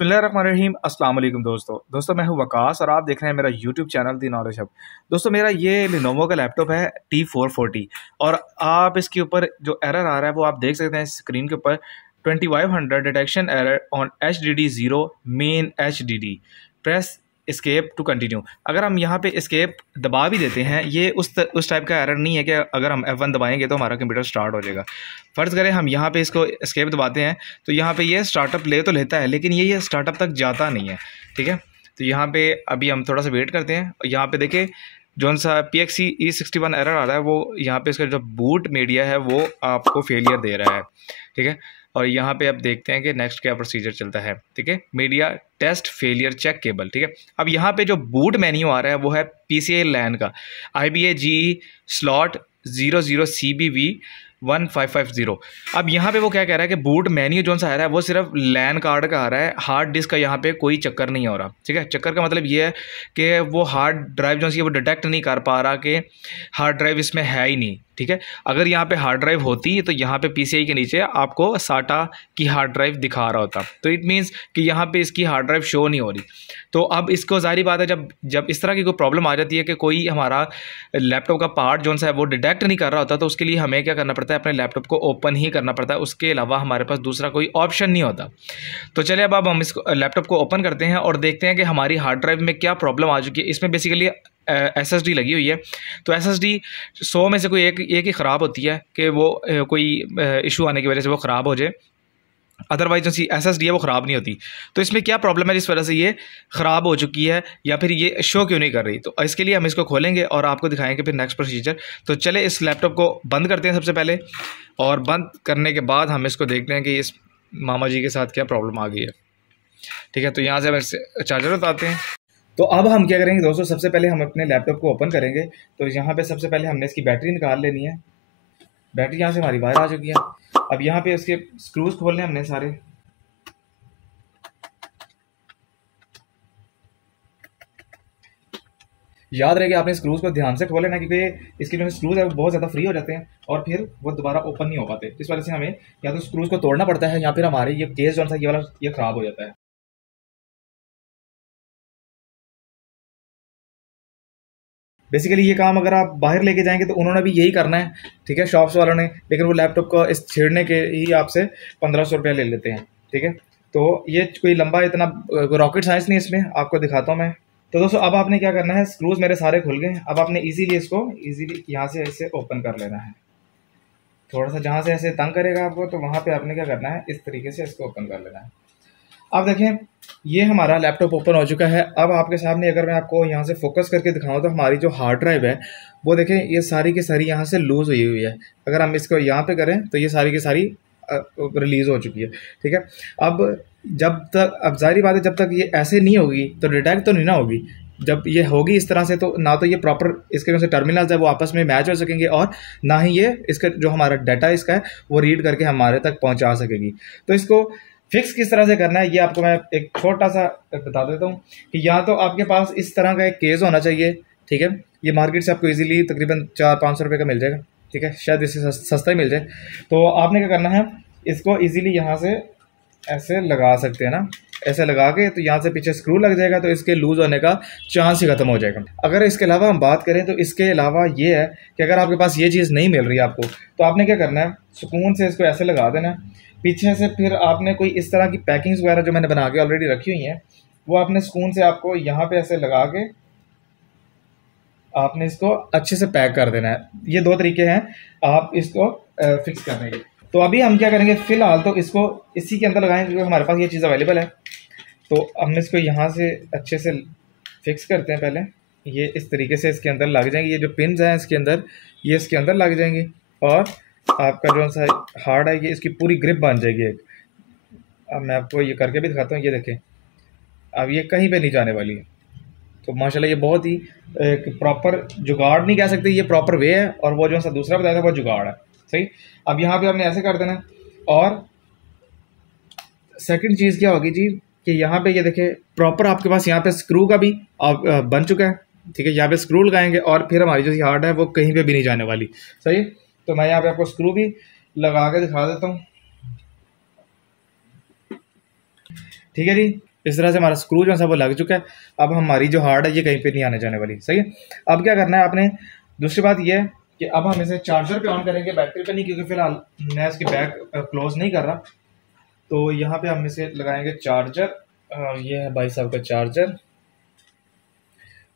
बिस्मिल्लाहिर्रहमानिर्रहीम। अस्सलाम वालेकुम दोस्तों मैं हूं वकास और आप देख रहे हैं मेरा यूट्यूब चैनल दी नॉलेज हब। दोस्तों मेरा ये लिनोवो का लैपटॉप है T440 और आप इसके ऊपर जो एरर आ रहा है वो आप देख सकते हैं स्क्रीन के ऊपर 2500 detection error on HDD0 main HDD press escape to continue. अगर हम यहाँ पे एस्केप दबा भी देते हैं ये उस टाइप का एरर नहीं है कि अगर हम F1 दबाएंगे तो हमारा कंप्यूटर स्टार्ट हो जाएगा। फ़र्ज़ करें हम यहाँ पे इसको एस्केप दबाते हैं तो यहाँ पे ये स्टार्टअप ले तो लेता है लेकिन ये स्टार्टअप तक जाता नहीं है। ठीक है, तो यहाँ पे अभी हम थोड़ा सा वेट करते हैं। यहाँ पे देखें जौन सा PXE E61 एरर आ रहा है वो यहाँ पे इसका जो बूट मीडिया है वो आपको फेलियर दे रहा है। ठीक है, और यहाँ पे अब देखते हैं कि नेक्स्ट क्या प्रोसीजर चलता है। ठीक है, media test failure check cable. ठीक है, अब यहाँ पे जो बूट मेन्यू आ रहा है वो है PCI LAN का IBA GE स्लॉट 00 CBV 1550। अब यहाँ पे वो क्या कह रहा है कि बूट मेन्यू जो सा आ रहा है वो सिर्फ लैन कार्ड का आ रहा है, हार्ड डिस्क का यहाँ पे कोई चक्कर नहीं हो रहा। ठीक है, चक्कर का मतलब ये है कि वो हार्ड ड्राइव जो सी वो डिटेक्ट नहीं कर पा रहा कि हार्ड ड्राइव इसमें है ही नहीं। ठीक है, अगर यहाँ पे हार्ड ड्राइव होती तो यहाँ पे PCI के नीचे आपको SATA की हार्ड ड्राइव दिखा रहा होता, तो इट मीन्स कि यहाँ पे इसकी हार्ड ड्राइव शो नहीं हो रही। तो अब इसको ज़ाहिर बात है जब इस तरह की कोई प्रॉब्लम आ जाती है कि कोई हमारा लैपटॉप का पार्ट जो सा है वो डिटेक्ट नहीं कर रहा होता तो उसके लिए हमें क्या करना पड़ता है, अपने लैपटॉप को ओपन ही करना पड़ता है, उसके अलावा हमारे पास दूसरा कोई ऑप्शन नहीं होता। तो चलिए अब हम इसको लैपटॉप को ओपन करते हैं और देखते हैं कि हमारी हार्ड ड्राइव में क्या प्रॉब्लम आ चुकी है। इसमें बेसिकली SSD लगी हुई है, तो SSD 100 में से कोई एक ही ख़राब होती है कि वो कोई इशू आने की वजह से वो ख़राब हो जाए, अदरवाइज जो SSD है वो ख़राब नहीं होती। तो इसमें क्या प्रॉब्लम है जिस वजह से ये ख़राब हो चुकी है या फिर ये शो क्यों नहीं कर रही, तो इसके लिए हम इसको खोलेंगे और आपको दिखाएंगे फिर नेक्स्ट प्रोसीजर। तो चले इस लैपटॉप को बंद करते हैं सबसे पहले, और बंद करने के बाद हम इसको देखते हैं कि इस मामा जी के साथ क्या प्रॉब्लम आ गई है। ठीक है, तो यहाँ से हम चार्जर उतारते हैं। तो अब हम क्या करेंगे दोस्तों, सबसे पहले हम अपने लैपटॉप को ओपन करेंगे। तो यहाँ पे सबसे पहले हमने इसकी बैटरी निकाल लेनी है। बैटरी यहाँ से हमारी बाहर आ चुकी है। अब यहाँ पे इसके स्क्रूज खोलने हमने सारे। याद रहे कि आपने स्क्रूज को ध्यान से खोले ना, क्योंकि इसके जो स्क्रूज है वो बहुत ज़्यादा फ्री हो जाते हैं और फिर वो दोबारा ओपन नहीं हो पाते। इस वजह से हमें या तो स्क्रूज को तोड़ना पड़ता है या फिर हमारे ये केस जो सा ये वाला ये ख़राब हो जाता है। बेसिकली ये काम अगर आप बाहर लेके जाएंगे तो उन्होंने भी यही करना है। ठीक है, शॉप्स वालों ने, लेकिन वो लैपटॉप को इस छेड़ने के ही आपसे 1500 रुपया ले लेते हैं। ठीक है, तो ये कोई लंबा इतना रॉकेट साइंस नहीं इसमें, आपको दिखाता हूँ मैं। तो दोस्तों अब आपने क्या करना है, स्क्रूज मेरे सारे खुल गए। अब आपने इजीली इसको यहाँ से ऐसे ओपन कर लेना है। थोड़ा सा जहाँ से ऐसे तंग करेगा आपको तो वहाँ पे आपने क्या करना है, इस तरीके से इसको ओपन कर लेना है। अब देखें ये हमारा लैपटॉप ओपन हो चुका है। अब आपके सामने अगर मैं आपको यहाँ से फोकस करके दिखाऊं तो हमारी जो हार्ड ड्राइव है वो देखें ये सारी की सारी यहाँ से लूज हुई है। अगर हम इसको यहाँ पे करें तो ये सारी की सारी रिलीज हो चुकी है। ठीक है, अब जाहिर बात है जब तक ये ऐसे नहीं होगी तो डिटेक्ट तो नहीं ना होगी। जब ये होगी इस तरह से तो ना तो ये प्रॉपर इसके जो से टर्मिनल्स है वो आपस में मैच हो सकेंगे और ना ही ये इसका जो हमारा डाटा इसका है वो रीड करके हमारे तक पहुँचा सकेगी। तो इसको फिक्स किस तरह से करना है ये आपको मैं एक छोटा सा बता देता हूँ कि या तो आपके पास इस तरह का एक केस होना चाहिए। ठीक है, ये मार्केट से आपको इजीली तकरीबन 400-500 रुपये का मिल जाएगा। ठीक है, शायद इससे सस्ता ही मिल जाए। तो आपने क्या करना है, इसको इजीली यहाँ से ऐसे लगा सकते हैं ना, ऐसे लगा के तो यहाँ से पीछे स्क्रू लग जाएगा तो इसके लूज होने का चांस ही खत्म हो जाएगा। अगर इसके अलावा हम बात करें तो इसके अलावा ये है कि अगर आपके पास ये चीज़ नहीं मिल रही आपको तो आपने क्या करना है, सुकून से इसको ऐसे लगा देना है पीछे से। फिर आपने कोई इस तरह की पैकिंग्स वगैरह जो मैंने बना के ऑलरेडी रखी हुई हैं वो आपने सुकून से आपको यहाँ पे ऐसे लगा के आपने इसको अच्छे से पैक कर देना है। ये दो तरीके हैं आप इसको फिक्स करने के। तो अभी हम क्या करेंगे, फिलहाल तो इसको इसी के अंदर लगाएंगे क्योंकि हमारे पास ये चीज़ अवेलेबल है। तो हम इसको यहाँ से अच्छे से फिक्स करते हैं। पहले ये इस तरीके से इसके अंदर लग जाएंगे, ये जो पिन्स हैं इसके अंदर ये इसके अंदर लग जाएंगी और आपका जो सा हार्ड है ये इसकी पूरी ग्रिप बन जाएगी एक। अब मैं आपको ये करके भी दिखाता हूँ, ये देखें अब ये कहीं पे नहीं जाने वाली है। तो माशाल्लाह ये बहुत ही एक प्रॉपर जुगाड़ नहीं कह सकते, ये प्रॉपर वे है और वो जो सा दूसरा बताया था वो जुगाड़ है। सही, अब यहाँ पे आपने ऐसे कर देना। और सेकंड चीज़ क्या होगी जी कि यहाँ पे ये देखें प्रॉपर आपके पास यहाँ पे स्क्रू का भी बन चुका है। ठीक है, यहाँ पे स्क्रू लगाएंगे और फिर हमारी जो हार्ड है वो कहीं पे भी नहीं जाने वाली। सही, तो मैं यहाँ पे आपको स्क्रू भी लगा के दिखा देता हूँ। ठीक है जी, इस तरह से हमारा स्क्रू जो है वो लग चुका है। अब हमारी जो हार्ड है ये कहीं पे नहीं आने जाने वाली, सही है। अब क्या करना है आपने, दूसरी बात ये है कि अब हम इसे चार्जर पे ऑन करेंगे, बैटरी पे नहीं, क्योंकि फिलहाल मैं इसकी बैक क्लोज नहीं कर रहा। तो यहाँ पे हम इसे लगाएंगे चार्जर, ये है भाई साहब का चार्जर।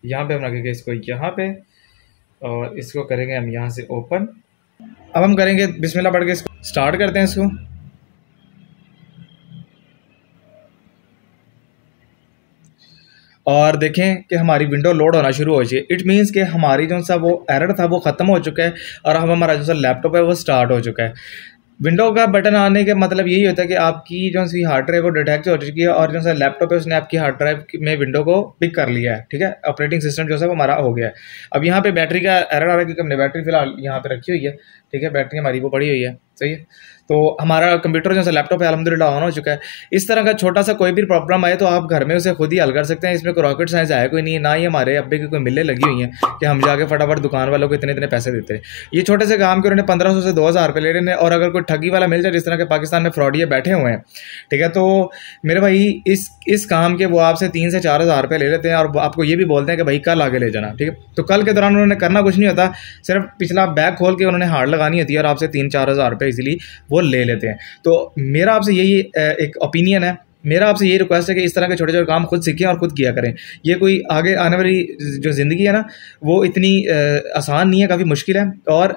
यहाँ पे हम रखेंगे इसको यहाँ पे, और इसको करेंगे हम यहाँ से ओपन। अब हम करेंगे बिस्मिल्लाह पढ़ के इसको स्टार्ट करते हैं इसको। और देखें कि हमारी विंडो लोड होना शुरू हो जाए। इट मीन्स कि हमारी जो सा वो एरर था वो ख़त्म हो चुका है, और अब हमारा जो सा लैपटॉप है वो स्टार्ट हो चुका है। विंडो का बटन आने का मतलब यही होता है कि आपकी जो सी हार्ड ड्राइव वो डिटेक्ट हो चुकी है, और जो सा लैपटॉप है उसने आपकी हार्ड ड्राइव में विंडो को पिक कर लिया है, ठीक है। ऑपरेटिंग सिस्टम जो है वो हमारा हो गया है। अब यहाँ पे बैटरी का एरर आ रहा है क्योंकि हमने बैटरी फिलहाल यहाँ पे रखी हुई है, ठीक है। बैटरी हमारी वो पड़ी हुई है, सही है। तो हमारा कंप्यूटर जो है लैपटॉप है अल्हम्दुलिल्लाह ऑन हो चुका है। इस तरह का छोटा सा कोई भी प्रॉब्लम आए तो आप घर में उसे खुद ही हल कर सकते हैं। इसमें कोई रॉकेट साइंस आया कोई नहीं है, ना ही हमारे अब्बे की कोई मिलें लगी हुई हैं कि हम जाके फटाफट दुकान वालों को इतने इतने पैसे देते हैं। ये छोटे से काम के उन्होंने 1500 से 2000 रुपये ले रहे हैं, और अगर कोई ठगी वाला मिल जाए जिस तरह के पाकिस्तान में फ्रॉडिये बैठे हुए हैं, ठीक है, तो मेरे भाई इस काम के वो आपसे 3 से 4 हज़ार रुपये ले लेते हैं, और आपको ये भी बोलते हैं कि भाई कल आगे ले जाना, ठीक है। तो कल के दौरान उन्होंने करना कुछ नहीं होता, सिर्फ पिछला बैग खोल के उन्होंने हार्ड लगानी होती है, और आपसे 3-4 हज़ार रुपये इजीली वो ले लेते हैं। तो मेरा आपसे यही एक ओपिनियन है, मेरा आपसे यही रिक्वेस्ट है कि इस तरह के छोटे छोटे काम खुद सीखें और खुद किया करें। ये कोई आगे आने वाली जो ज़िंदगी है ना वो इतनी आसान नहीं है, काफ़ी मुश्किल है। और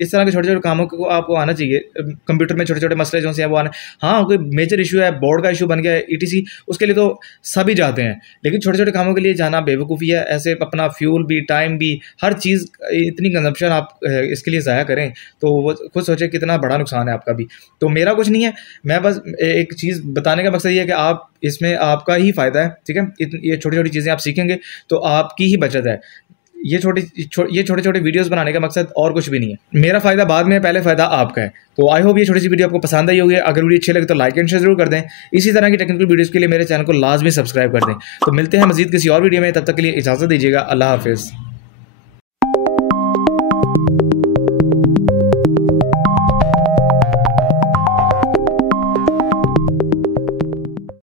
इस तरह के छोटे छोटे कामों को आपको आना चाहिए। कंप्यूटर में छोटे छोटे मसले जो हैं वो आने, हाँ कोई मेजर इशू है, बोर्ड का इशू बन गया है, ETC, उसके लिए तो सभी जाते हैं, लेकिन छोटे छोटे कामों के लिए जाना बेवकूफ़ी है। ऐसे अपना फ्यूल भी, टाइम भी, हर चीज़ इतनी कंजप्शन आप इसके लिए ज़ाया करें तो वो खुद सोचे कितना बड़ा नुकसान है आपका भी। तो मेरा कुछ नहीं है, मैं बस एक चीज़ बताने का मकसद ये है कि आप इसमें आपका ही फ़ायदा है, ठीक है। ये छोटी छोटी चीज़ें आप सीखेंगे तो आपकी ही बचत है। ये छोटे छोटे वीडियोस बनाने का मकसद और कुछ भी नहीं है। मेरा फ़ायदा बाद में, पहले फ़ायदा आपका है। तो आई होप ये छोटी सी वीडियो आपको पसंद आई होगी। अगर वीडियो अच्छी लगे तो लाइक एंड शेयर जरूर कर दें। इसी तरह की टेक्निकल वीडियोज़ के लिए मेरे चैनल को लाजमी सब्सक्राइब कर दें। तो मिलते हैं मजीद किसी और वीडियो में, तब तक के लिए इजाज़त दीजिएगा। अल्लाह हाफिज़।